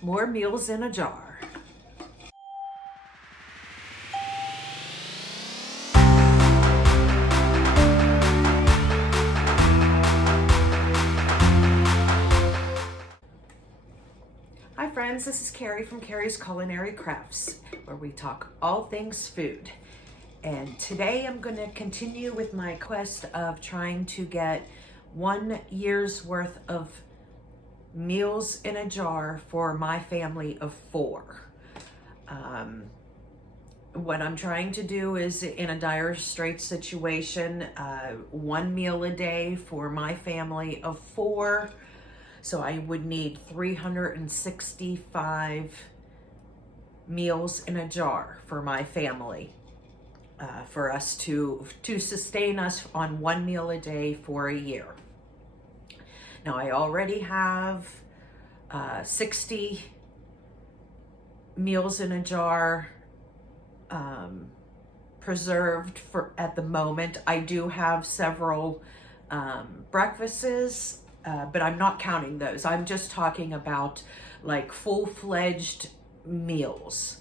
More meals in a jar. Hi friends, this is Carrie from Carrie's Culinary Crafts, where we talk all things food. And today I'm going to continue with my quest of trying to get 1 year's worth of meals in a jar for my family of 4. What I'm trying to do is, in a dire straits situation, 1 meal a day for my family of 4. So I would need 365 meals in a jar for my family, for us to sustain us on 1 meal a day for a year. Now I already have 60 meals in a jar preserved for at the moment. I do have several breakfasts, but I'm not counting those. I'm just talking about like full-fledged meals.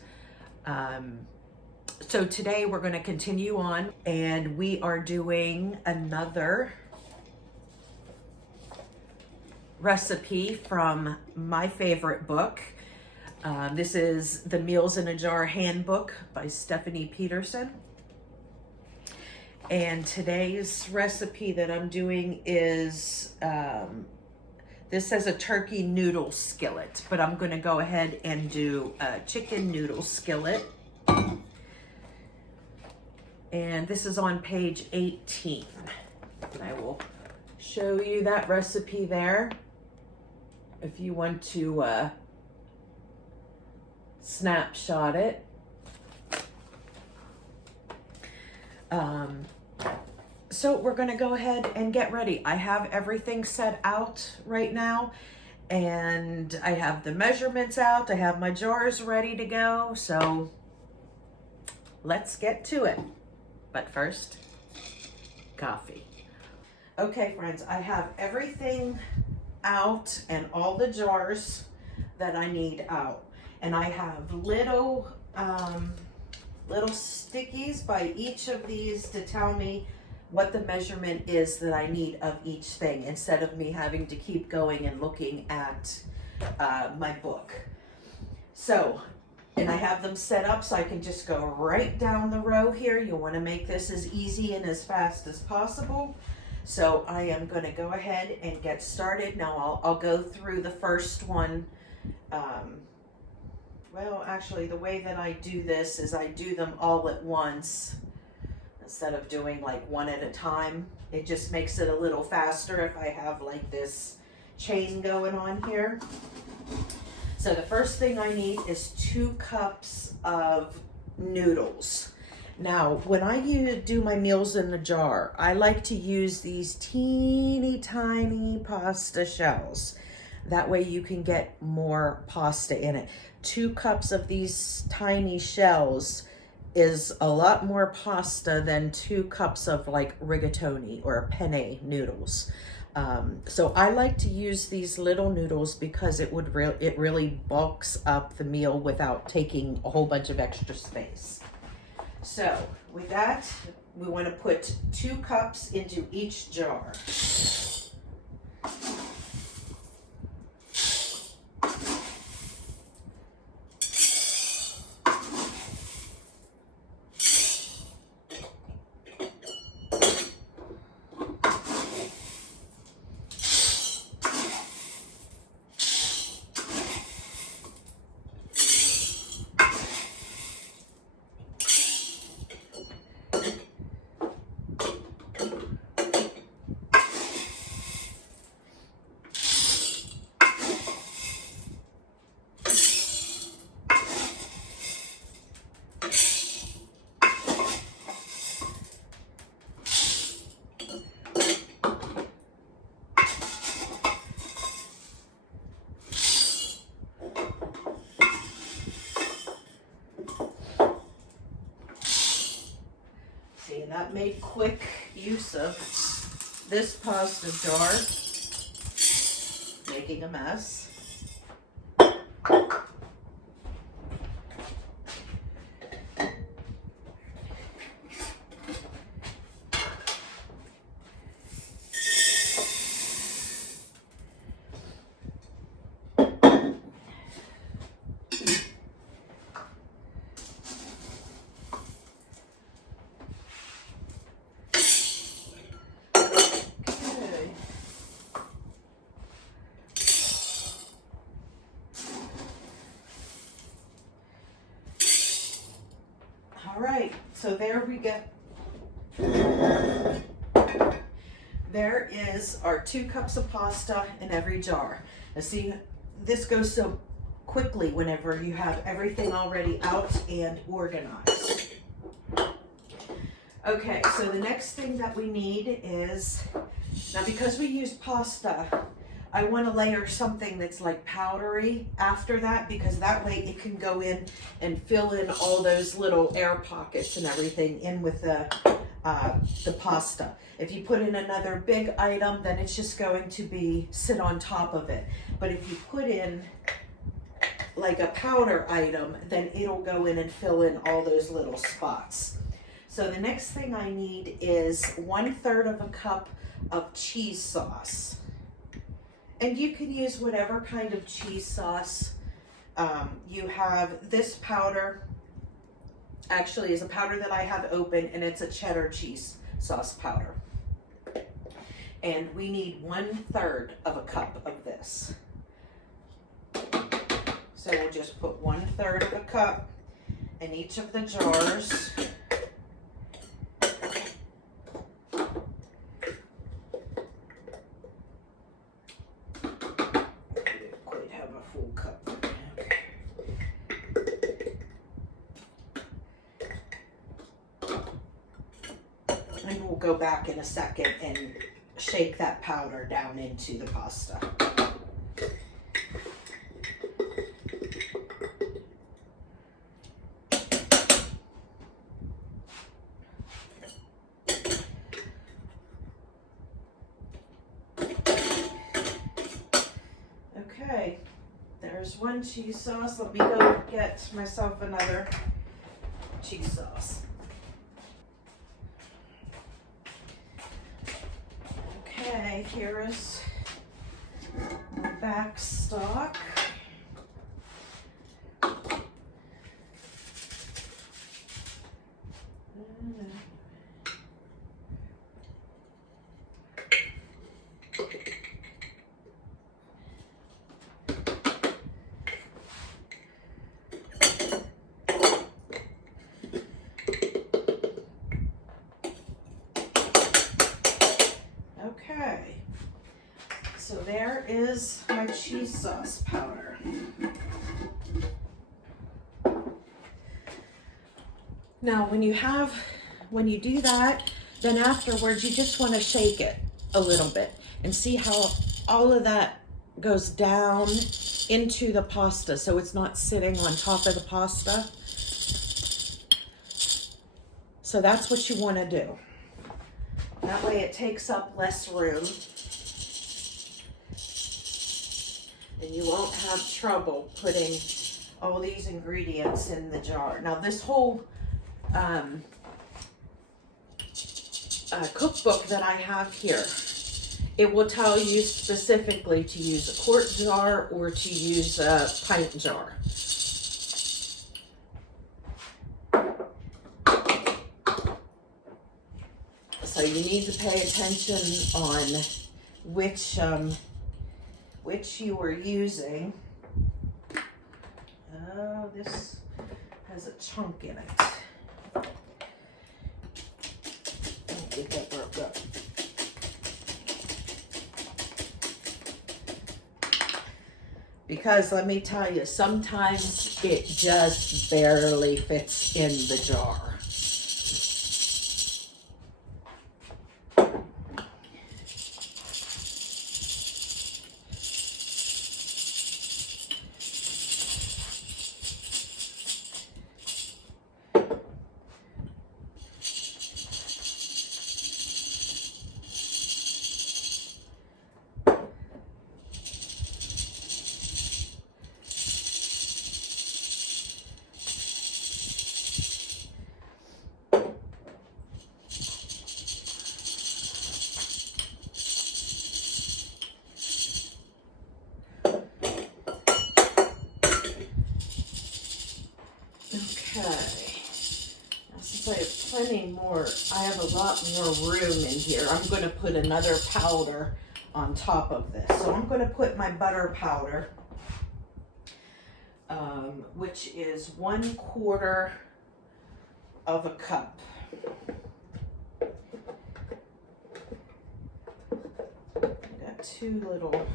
So today we're going to continue on, and we are doing another recipe from my favorite book. This is the Meals in a Jar Handbook by Stephanie Peterson. And today's recipe that I'm doing is, this says a turkey noodle skillet, but I'm going to go ahead and do a chicken noodle skillet. And this is on page 18. I will show you that recipe there if you want to snapshot it. So we're going to go ahead and get ready. I have everything set out right now, and I have the measurements out. I have my jars ready to go. So let's get to it. But first, coffee. Okay, friends, I have everything out and all the jars that I need out. And I have little stickies by each of these to tell me what the measurement is that I need of each thing, instead of me having to keep going and looking at my book. So, and I have them set up so I can just go right down the row here. You want to make this as easy and as fast as possible. So I am going to go ahead and get started. Now I'll go through the first one. Well, actually, the way that I do this is I do them all at once instead of doing like one at a time. It just makes it a little faster if I have like this chain going on here. So the first thing I need is 2 cups of noodles. Now, when I do my meals in the jar, I like to use these teeny tiny pasta shells. That way you can get more pasta in it. 2 cups of these tiny shells is a lot more pasta than 2 cups of like rigatoni or penne noodles. So I like to use these little noodles because it really bulks up the meal without taking a whole bunch of extra space. So with that, we want to put 2 cups into each jar. And that made quick use of this pasta jar, making a mess. All right, so there we go. There is our 2 cups of pasta in every jar. Now see, this goes so quickly whenever you have everything already out and organized. Okay, so the next thing that we need is, now because we use pasta, I want to layer something that's like powdery after that, because that way it can go in and fill in all those little air pockets and everything in with the pasta. If you put in another big item, then it's just going to sit on top of it. But if you put in like a powder item, then it'll go in and fill in all those little spots. So the next thing I need is 1/3 of a cup of cheese sauce. And you can use whatever kind of cheese sauce you have. This powder actually is a powder that I have open, and it's a cheddar cheese sauce powder. And we need 1/3 of a cup of this. So we'll just put 1/3 of a cup in each of the jars. And we'll go back in a second and shake that powder down into the pasta. Okay, there's 1 cheese sauce. Let me go get myself another cheese sauce. Okay, here is the back stock. Okay, so there is my cheese sauce powder. Now when you do that, then afterwards you just want to shake it a little bit and see how all of that goes down into the pasta, so it's not sitting on top of the pasta. So that's what you want to do. That way it takes up less room and you won't have trouble putting all these ingredients in the jar. Now this whole cookbook that I have here, it will tell you specifically to use a quart jar or to use a pint jar. So you need to pay attention on which you are using. Oh, this has a chunk in it. I'll get that broke up. Because let me tell you, sometimes it just barely fits in the jar. I have a lot more room in here. I'm going to put another powder on top of this. So I'm going to put my butter powder, which is 1/4 of a cup. Got two little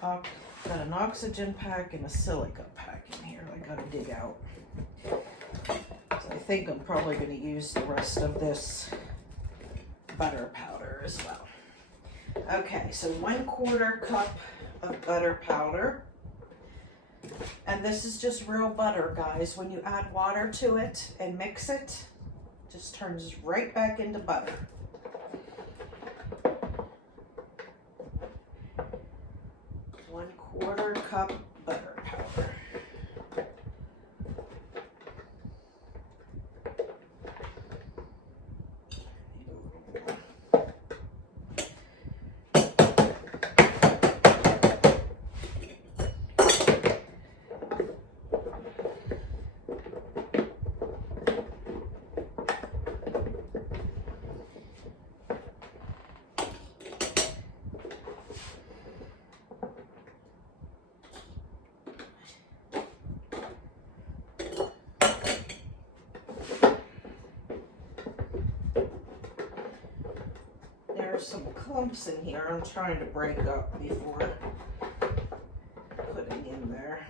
got an oxygen pack and a silica pack in here I gotta dig out. So I think I'm probably gonna use the rest of this butter powder as well. Okay, so 1/4 cup of butter powder. And this is just real butter, guys. When you add water to it and mix it, it just turns right back into butter. One-quarter cup butter powder. There's some clumps in here I'm trying to break up before putting in there.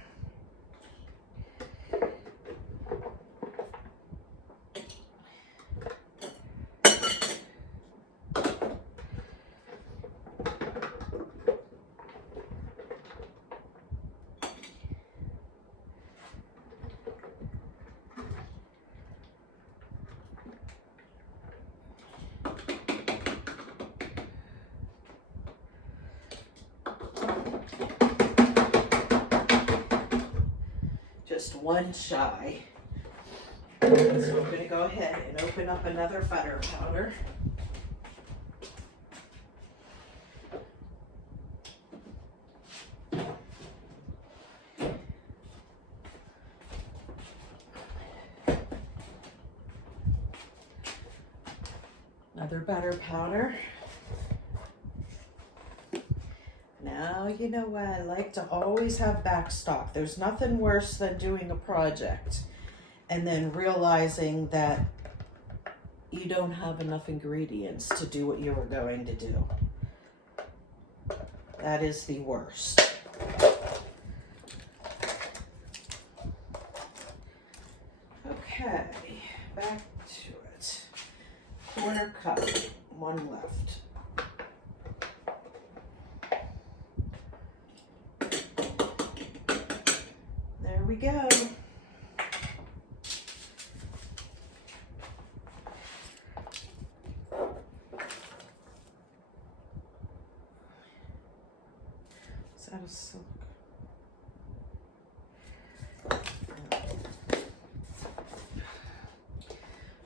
Just one shy. So I'm going to go ahead and open up another butter powder. Another butter powder. Now, you know what, I like to always have back stock. There's nothing worse than doing a project and then realizing that you don't have enough ingredients to do what you were going to do. That is the worst. Okay, back to it. 1/4 cup, one left. There we go. Is that a silk?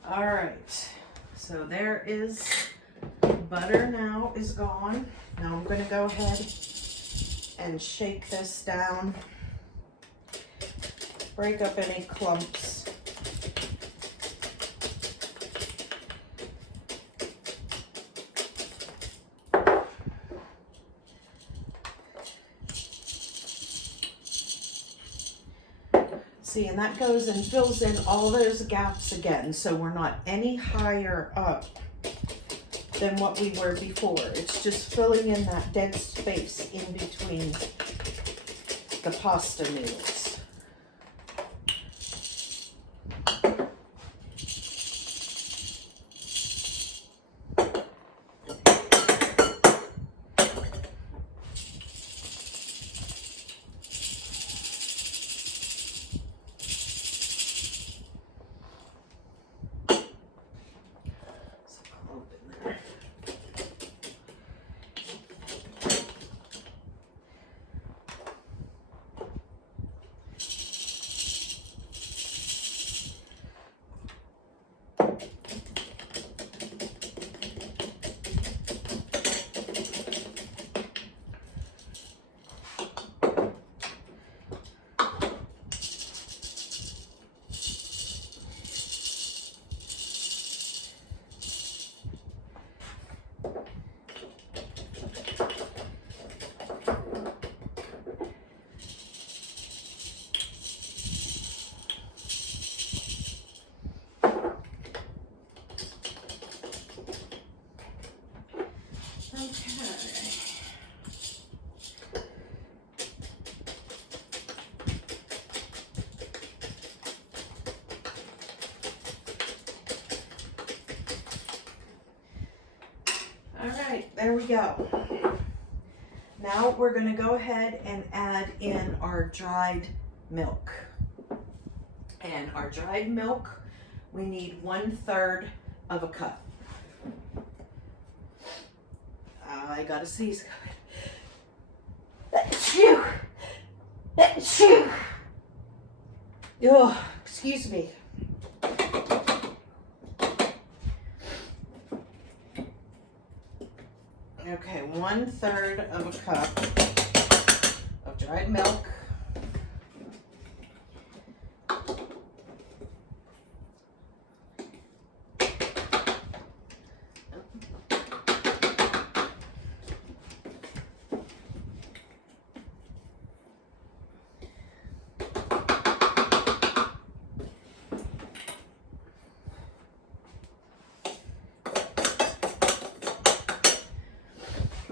All right, so there is butter now is gone. Now I'm going to go ahead and shake this down. Break up any clumps. See, and that goes and fills in all those gaps again, so we're not any higher up than what we were before. It's just filling in that dead space in between the pasta noodles. right, there we go. Now we're going to go ahead and add in our dried milk. And our dried milk, we need 1/3 of a cup. I gotta sneeze. Achoo! Achoo! Oh, excuse me. Okay, 1/3 of a cup of dried milk.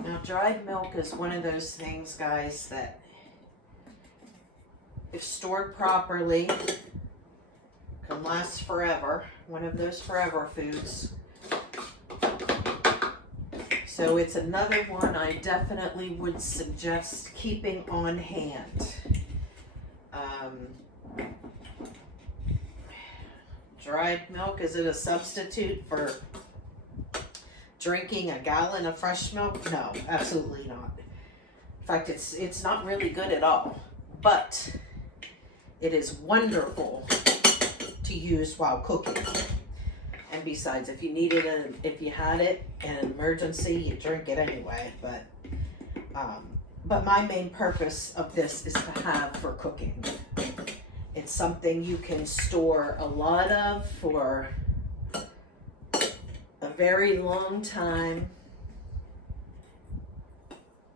Now, dried milk is one of those things, guys, that if stored properly can last forever. One of those forever foods. So it's another one I definitely would suggest keeping on hand. Dried milk, is it a substitute for drinking a gallon of fresh milk? No, absolutely not. In fact, it's not really good at all, but it is wonderful to use while cooking. And besides, if you needed it, if you had it in an emergency, you drink it anyway. But my main purpose of this is to have for cooking. It's something you can store a lot of for a very long time.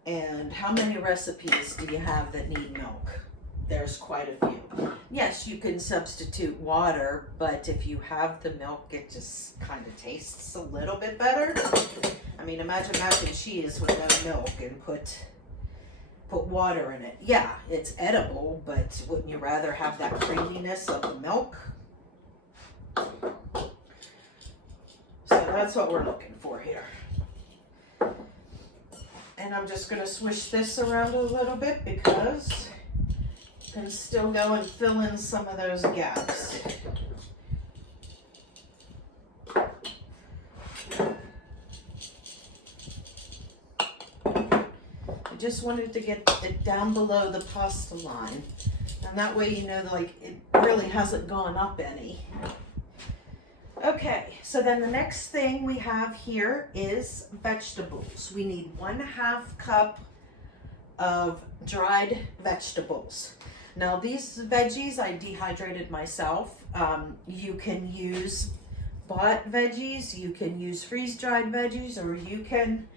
And how many recipes do you have that need milk? There's quite a few. Yes, you can substitute water, but if you have the milk, it just kind of tastes a little bit better. I mean, imagine mac and cheese with no milk and put water in it. Yeah, it's edible, but wouldn't you rather have that creaminess of the milk? So that's what we're looking for here. And I'm just going to swish this around a little bit because I can still go and fill in some of those gaps. I just wanted to get it down below the pasta line. And that way you know, like, it really hasn't gone up any. Okay, so then the next thing we have here is vegetables. We need 1/2 cup of dried vegetables. Now these veggies I dehydrated myself. You can use bought veggies, you can use freeze-dried veggies, or you can,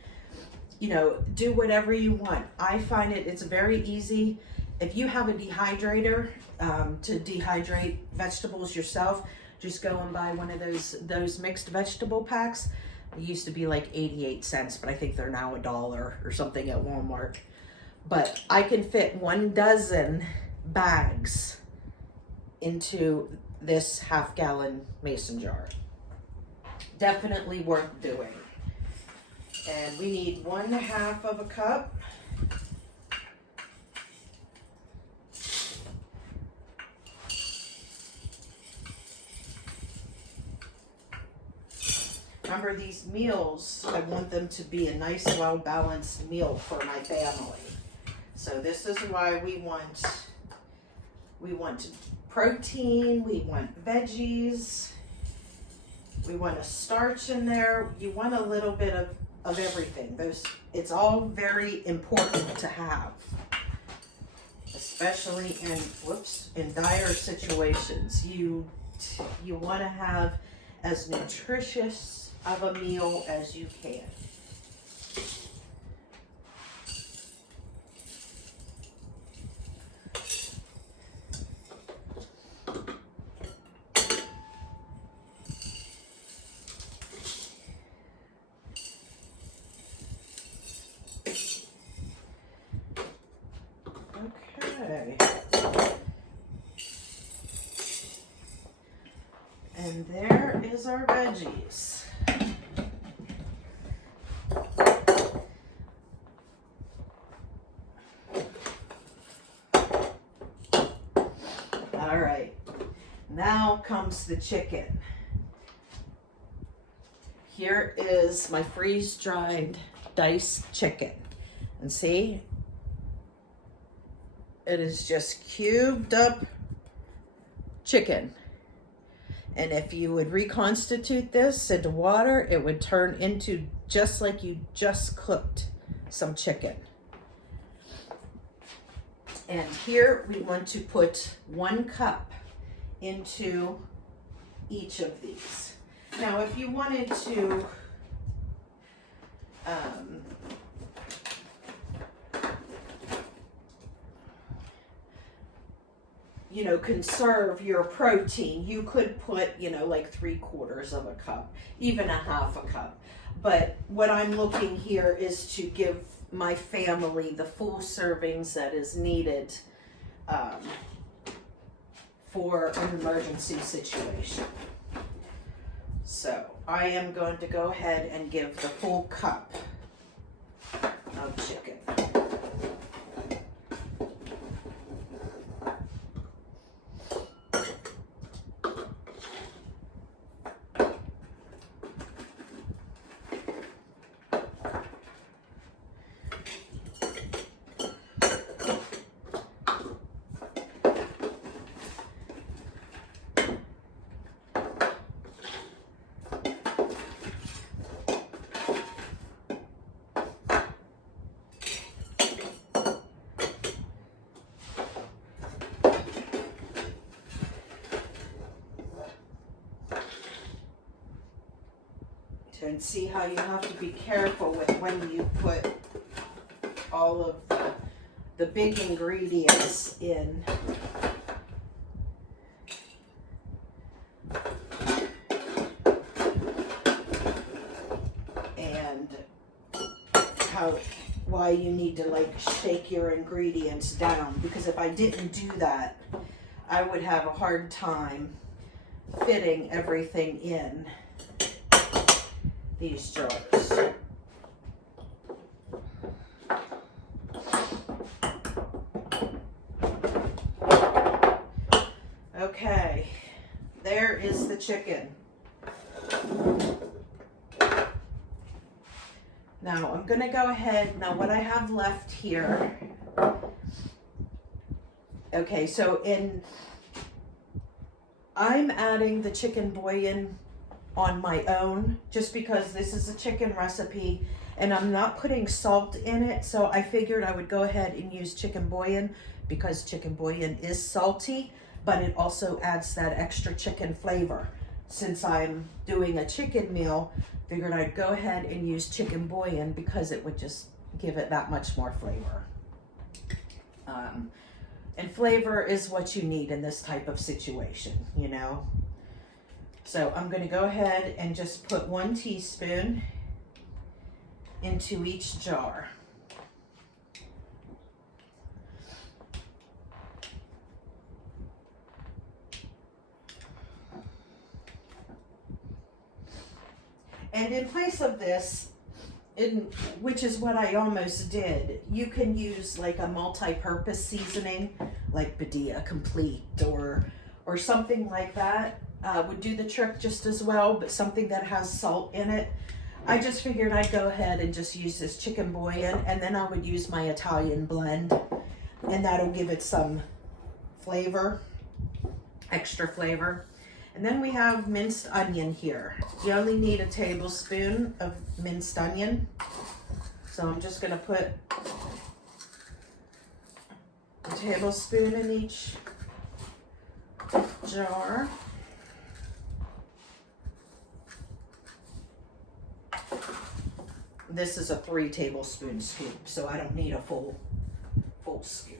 do whatever you want. I find it's very easy. If you have a dehydrator to dehydrate vegetables yourself, just go and buy one of those mixed vegetable packs. They used to be like 88 cents, but I think they're now $1 or something at Walmart. But I can fit 1 dozen bags into this 1/2 gallon mason jar. Definitely worth doing. And we need 1/2 of a cup. Remember, these meals, I want them to be a nice, well-balanced meal for my family. So this is why we want protein, we want veggies, we want a starch in there. You want a little bit of everything. It's all very important to have, especially in dire situations. You want to have as nutritious of a meal as you can. Okay. And there is our veggies. All right, now comes the chicken. Here is my freeze-dried diced chicken. And see, it is just cubed up chicken. And if you would reconstitute this into water, it would turn into just like you just cooked some chicken. And here we want to put 1 cup into each of these. Now, if you wanted to you know, conserve your protein, you could put, you know, like 3/4 of a cup, even a 1/2 cup. But what I'm looking here is to give my family the full servings that is needed for an emergency situation. So I am going to go ahead and give the full cup of chicken. And see how you have to be careful with when you put all of the big ingredients in. And why you need to like shake your ingredients down, because if I didn't do that, I would have a hard time fitting everything in these jars. Okay, there is the chicken. Now I'm gonna go ahead, now what I have left here, okay, so I'm adding the chicken bouillon on my own, just because this is a chicken recipe and I'm not putting salt in it, so I figured I would go ahead and use chicken bouillon because chicken bouillon is salty, but it also adds that extra chicken flavor. Since I'm doing a chicken meal, figured I'd go ahead and use chicken bouillon because it would just give it that much more flavor. And flavor is what you need in this type of situation, you know. So I'm going to go ahead and just put 1 teaspoon into each jar. And in place of this, which is what I almost did, you can use like a multi-purpose seasoning, like Badia Complete or something like that. Would do the trick just as well, but something that has salt in it. I just figured I'd go ahead and just use this chicken bouillon, and then I would use my Italian blend, and that'll give it some flavor, extra flavor. And then we have minced onion here. You only need a tablespoon of minced onion. So I'm just gonna put a tablespoon in each jar. This is a 3 tablespoon scoop, so I don't need a full scoop.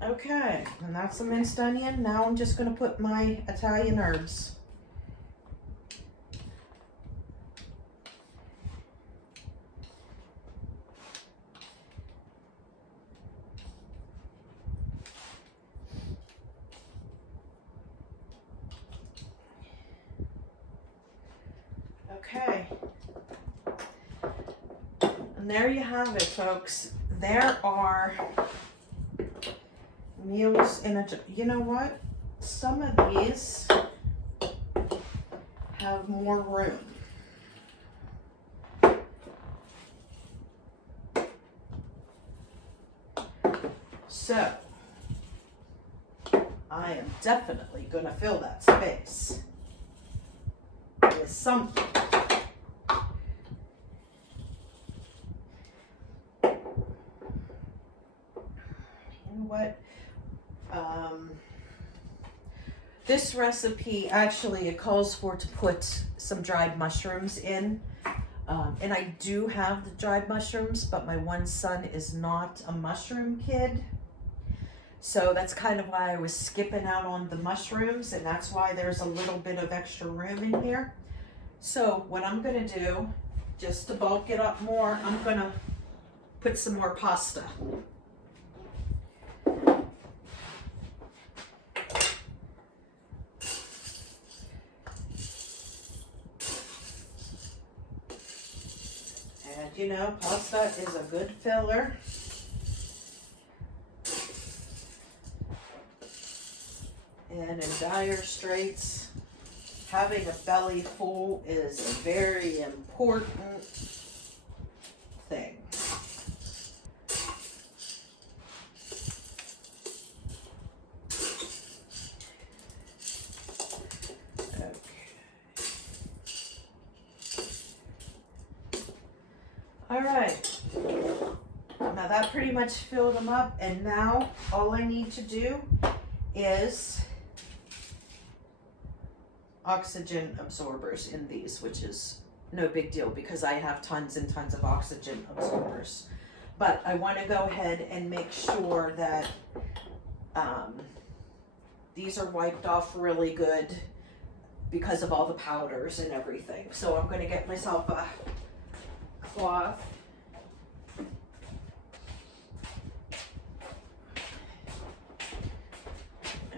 Okay, and that's the minced onion. Now I'm just going to put my Italian herbs. Okay. And And there you have it, folks. There are meals in a, you know what? Some of these have more room. So, I am definitely going to fill that space with something. What this recipe actually, it calls for to put some dried mushrooms in, and I do have the dried mushrooms, but my one son is not a mushroom kid, so that's kind of why I was skipping out on the mushrooms, and that's why there's a little bit of extra room in here. So what I'm gonna do, just to bulk it up more, I'm gonna put some more pasta. You know, pasta is a good filler. And in dire straits, having a belly full is a very important thing. All right, now that pretty much filled them up, and now all I need to do is oxygen absorbers in these, which is no big deal because I have tons and tons of oxygen absorbers. But I want to go ahead and make sure that these are wiped off really good because of all the powders and everything. So I'm going to get myself a cloth.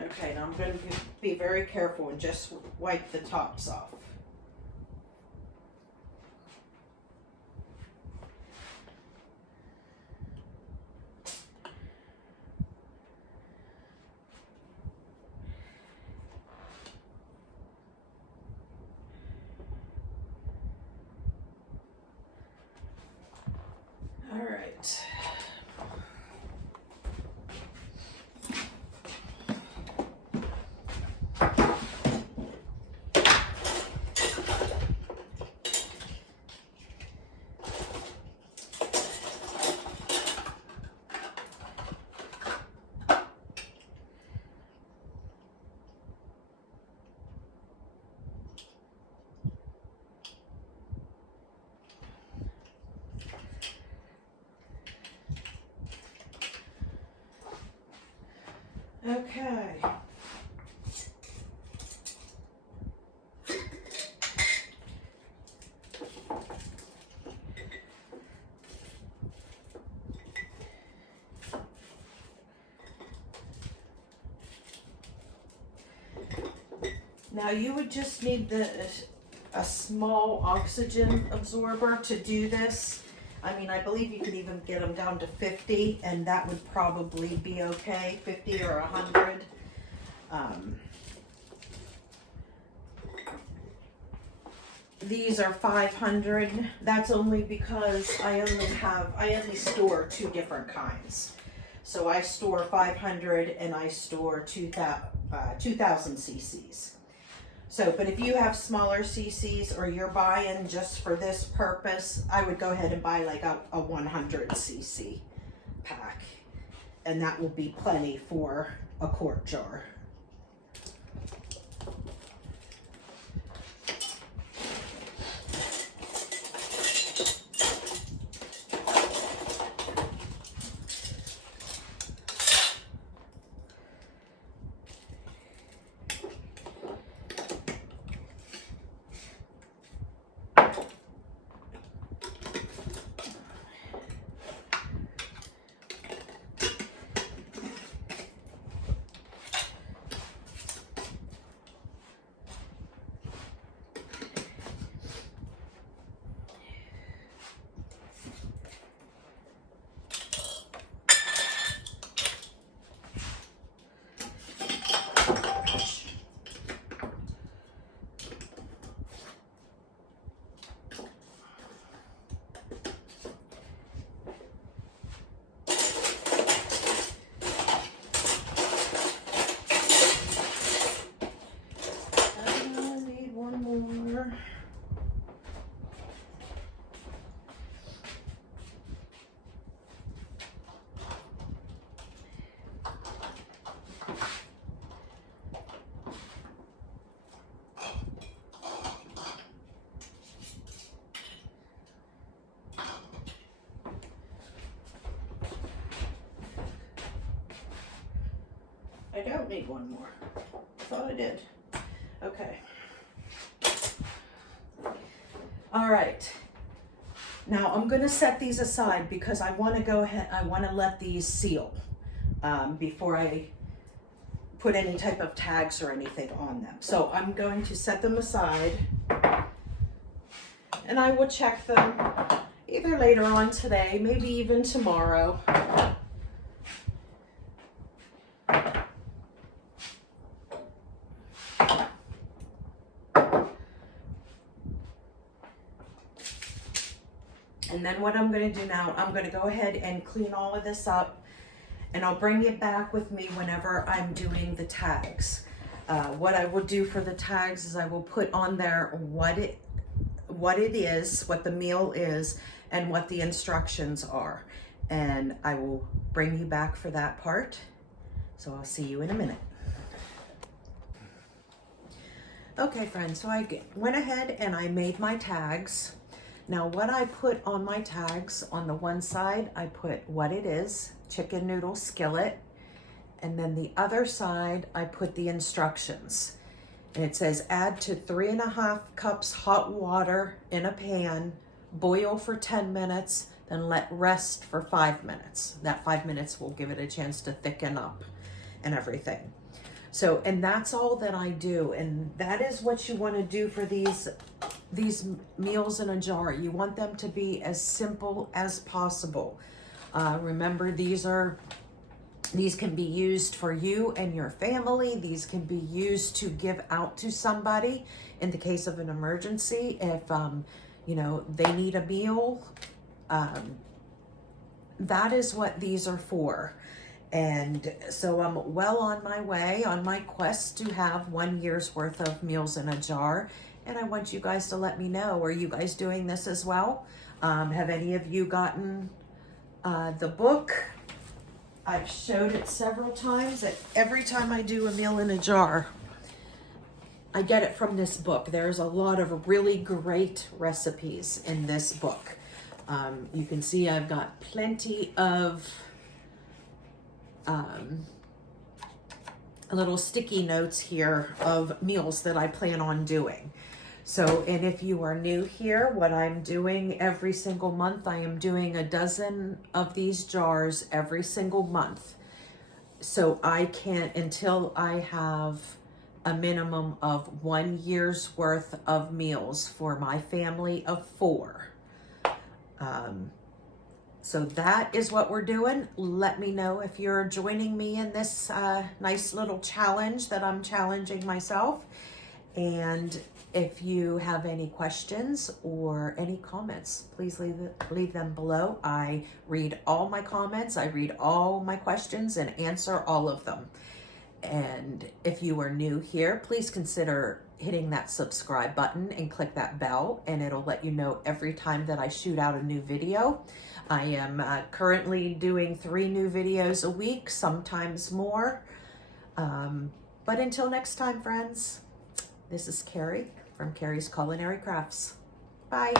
Okay, now I'm going to be very careful and just wipe the tops off. All right. Okay. Now you would just need a small oxygen absorber to do this. I mean, I believe you could even get them down to 50, and that would probably be okay, 50 or 100. These are 500. That's only because I only store two different kinds. So I store 500 and I store 2,000 cc's. So, but if you have smaller cc's or you're buying just for this purpose, I would go ahead and buy like a 100 cc pack, and that will be plenty for a quart jar. I don't need one more. I thought I did. Okay. All right. Now I'm going to set these aside because I want to go ahead, I want to let these seal before I put any type of tags or anything on them. So I'm going to set them aside and I will check them either later on today, maybe even tomorrow. And then what I'm going to do now, I'm going to go ahead and clean all of this up, and I'll bring it back with me whenever I'm doing the tags. What I will do for the tags is I will put on there what it is, what the meal is, and what the instructions are. And I will bring you back for that part. So I'll see you in a minute. Okay, friends, so I went ahead and I made my tags. Now what I put on my tags, on the one side, I put what it is, chicken noodle skillet. And then the other side, I put the instructions. And it says add to 3.5 cups hot water in a pan, boil for 10 minutes, then let rest for 5 minutes. That 5 minutes will give it a chance to thicken up and everything. So, and that's all that I do. And that is what you want to do for these meals in a jar. You want them to be as simple as possible. Remember, these can be used for you and your family. These can be used to give out to somebody in the case of an emergency. If, you know, they need a meal, that is what these are for. And so I'm well on my way, on my quest to have 1 year's worth of meals in a jar. And I want you guys to let me know, are you guys doing this as well? Have any of you gotten the book? I've showed it several times. That every time I do a meal in a jar, I get it from this book. There's a lot of really great recipes in this book. You can see I've got plenty of little sticky notes here of meals that I plan on doing. So, and if you are new here, what I'm doing every single month, I am doing a dozen of these jars every single month. So I can't, until I have a minimum of 1 year's worth of meals for my family of 4. So that is what we're doing. Let me know if you're joining me in this nice little challenge that I'm challenging myself. And if you have any questions or any comments, please leave them below. I read all my comments, I read all my questions and answer all of them. And if you are new here, please consider hitting that subscribe button and click that bell, and it'll let you know every time that I shoot out a new video. I am currently doing 3 new videos a week, sometimes more. But until next time, friends, this is Carrie from Carrie's Culinary Crafts. Bye.